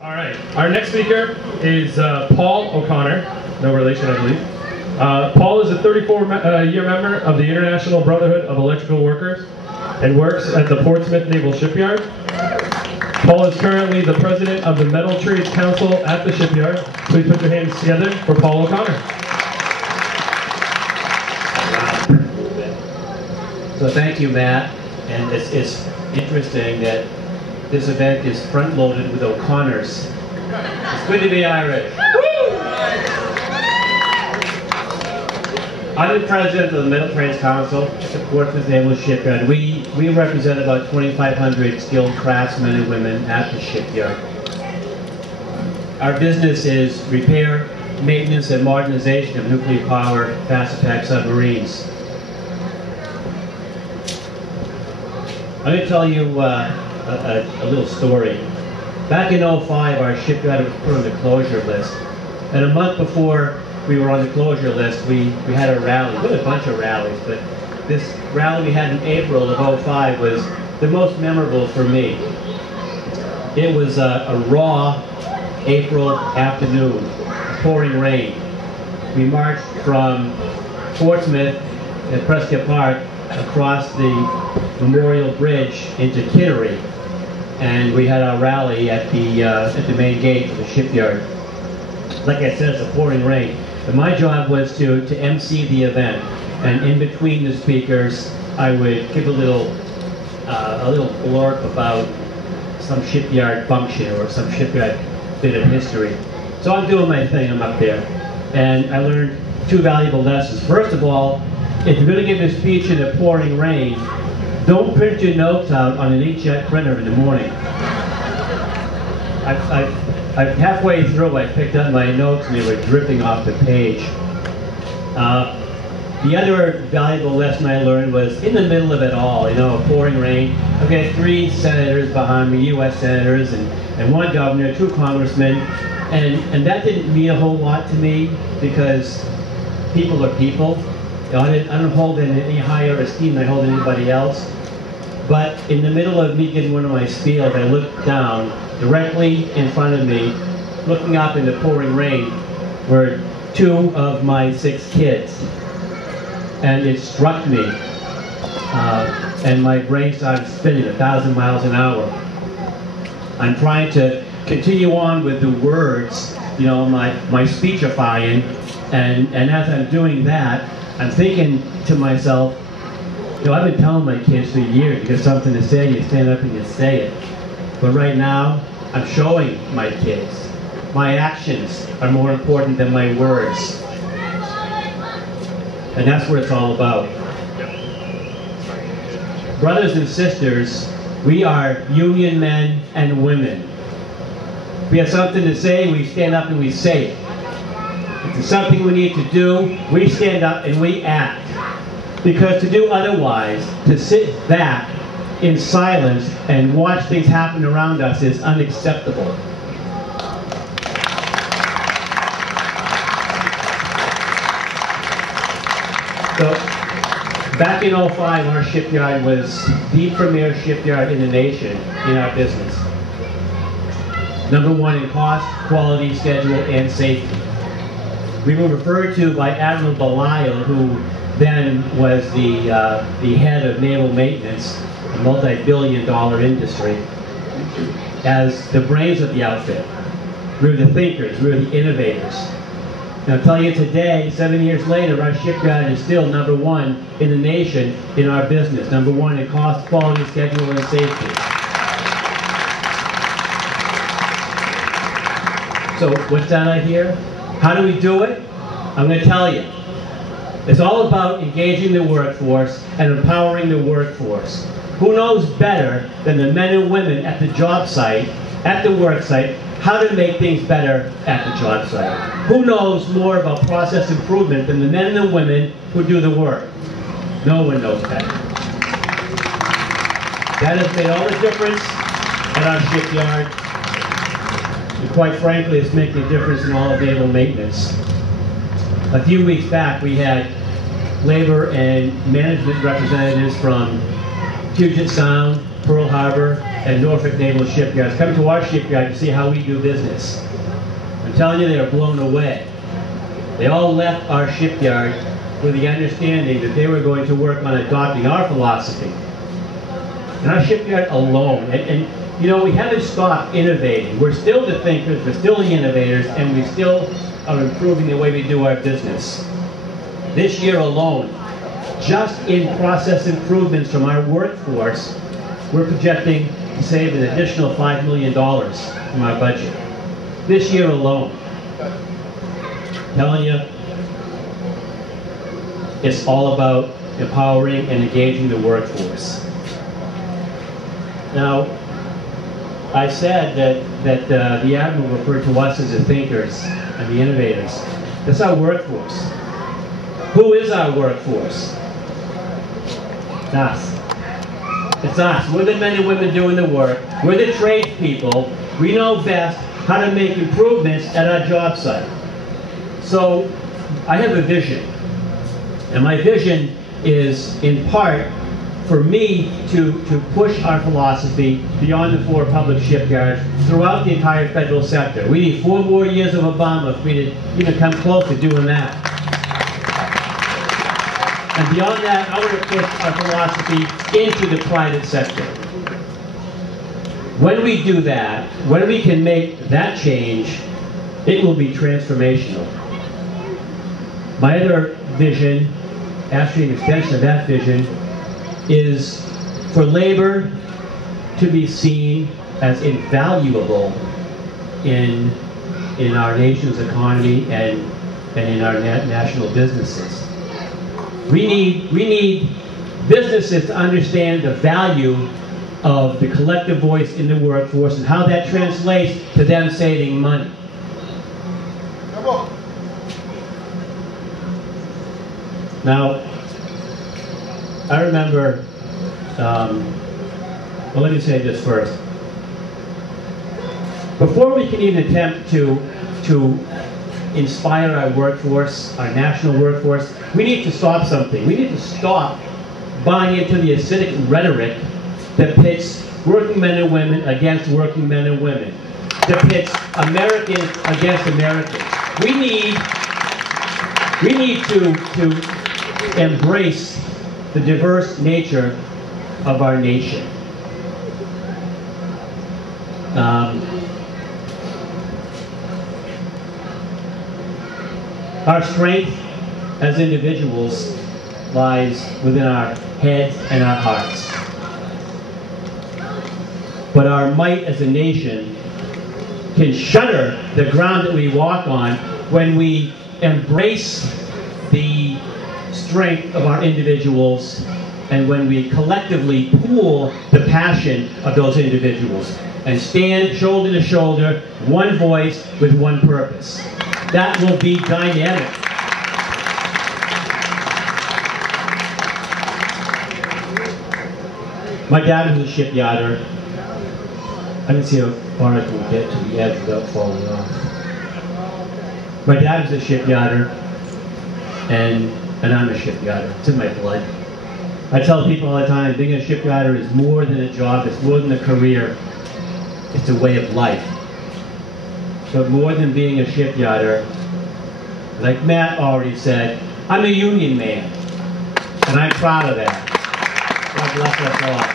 All right, our next speaker is Paul O'Connor, no relation I believe. Paul is a 34-year member of the International Brotherhood of Electrical Workers and works at the Portsmouth Naval Shipyard. Paul is currently the president of the Metal Trades Council at the shipyard. Please put your hands together for Paul O'Connor. So thank you, Matt, and it's interesting that this event is front-loaded with O'Connors. It's good to be Irish. I'm the president of the Metal Trades Council at the Portsmouth Naval Shipyard. We represent about 2,500 skilled craftsmen and women at the shipyard. Our business is repair, maintenance, and modernization of nuclear-powered fast-attack submarines. I'm going to tell you a little story. Back in 2005, our shipyard was put on the closure list. And a month before we were on the closure list, we had a rally. We had a bunch of rallies, but this rally we had in April of 2005 was the most memorable for me. It was a raw April afternoon, pouring rain. We marched from Portsmouth at Prescott Park across the Memorial Bridge into Kittery, and we had our rally at the main gate of the shipyard. Like I said, it's a pouring rain. But my job was to MC the event, and in between the speakers, I would give a little blurb about some shipyard function or some shipyard bit of history. So I'm doing my thing. I'm up there, and I learned two valuable lessons. First of all, if you're going to give a speech in a pouring rain, don't print your notes out on an inkjet printer in the morning. I'm halfway through, I picked up my notes and they were dripping off the page. The other valuable lesson I learned was in the middle of it all, you know, a pouring rain. I've got 3 senators behind me, U.S. senators, and 1 governor, 2 congressmen, and that didn't mean a whole lot to me because people are people. You know, I don't hold in any higher esteem than I hold anybody else. But in the middle of me giving one of my spiels, I looked down. Directly in front of me, looking up in the pouring rain, were 2 of my 6 kids. And it struck me. And my brain started spinning 1,000 miles an hour. I'm trying to continue on with the words, you know, my speechifying. And as I'm doing that, I'm thinking to myself, you know, I've been telling my kids for years, you got something to say, you stand up and you say it. But right now, I'm showing my kids. My actions are more important than my words. And that's what it's all about. Brothers and sisters, we are union men and women. If we have something to say, we stand up and we say it. If there's something we need to do, we stand up and we act. Because to do otherwise, to sit back in silence and watch things happen around us is unacceptable. So, back in 2005, our shipyard was the premier shipyard in the nation in our business. #1 in cost, quality, schedule, and safety. We were referred to by Admiral Belial, who then was the head of naval maintenance, a multi-billion-dollar industry, as the brains of the outfit. We were the thinkers, we were the innovators. And I'll tell you today, 7 years later, our shipyard is still #1 in the nation in our business. #1 in cost, quality, schedule, and safety. So what's that I hear? How do we do it? I'm going to tell you. It's all about engaging the workforce and empowering the workforce. Who knows better than the men and women at the job site, at the work site, how to make things better at the job site? Who knows more about process improvement than the men and the women who do the work? No one knows better. That has made all the difference at our shipyard. And quite frankly, it's making a difference in all of naval maintenance. A few weeks back, we had labor and management representatives from Puget Sound, Pearl Harbor, and Norfolk Naval Shipyards come to our shipyard to see how we do business. I'm telling you, they are blown away. They all left our shipyard with the understanding that they were going to work on adopting our philosophy. And our shipyard alone, and you know, we haven't stopped innovating. We're still the thinkers, we're still the innovators, and we still are improving the way we do our business. This year alone, just in process improvements from our workforce, we're projecting to save an additional $5 million from our budget. This year alone. Telling you, it's all about empowering and engaging the workforce. Now, I said that the Admiral referred to us as the thinkers and the innovators. That's our workforce. Who is our workforce? It's us. It's us. We're the men and women doing the work. We're the tradespeople. We know best how to make improvements at our job site. So I have a vision. And my vision is, in part, for me to push our philosophy beyond the 4 public shipyards throughout the entire federal sector. We need 4 more years of Obama if we did even come close to doing that. And beyond that, I want to push our philosophy into the private sector. When we do that, when we can make that change, it will be transformational. My other vision, actually an extension of that vision, is for labor to be seen as invaluable in our nation's economy and in our national businesses. We need businesses to understand the value of the collective voice in the workforce and how that translates to them saving money. Come on. Now, I remember, well, let me say this first. Before we can even attempt to inspire our workforce, our national workforce, we need to stop something. We need to stop buying into the acidic rhetoric that pits working men and women against working men and women, that pits Americans against Americans. We need to embrace the diverse nature of our nation. Our strength as individuals lies within our heads and our hearts. But our might as a nation can shudder the ground that we walk on when we embrace the strength of our individuals and when we collectively pool the passion of those individuals and stand shoulder to shoulder, one voice with one purpose. That will be dynamic. My dad was a shipyarder. I didn't see how far I could get to the edge without falling off. My dad was a shipyarder, and I'm a shipyarder. It's in my blood. I tell people all the time, being a shipyarder is more than a job, it's more than a career. It's a way of life. But more than being a shipyarder, like Matt already said, I'm a union man, and I'm proud of that. God bless us all.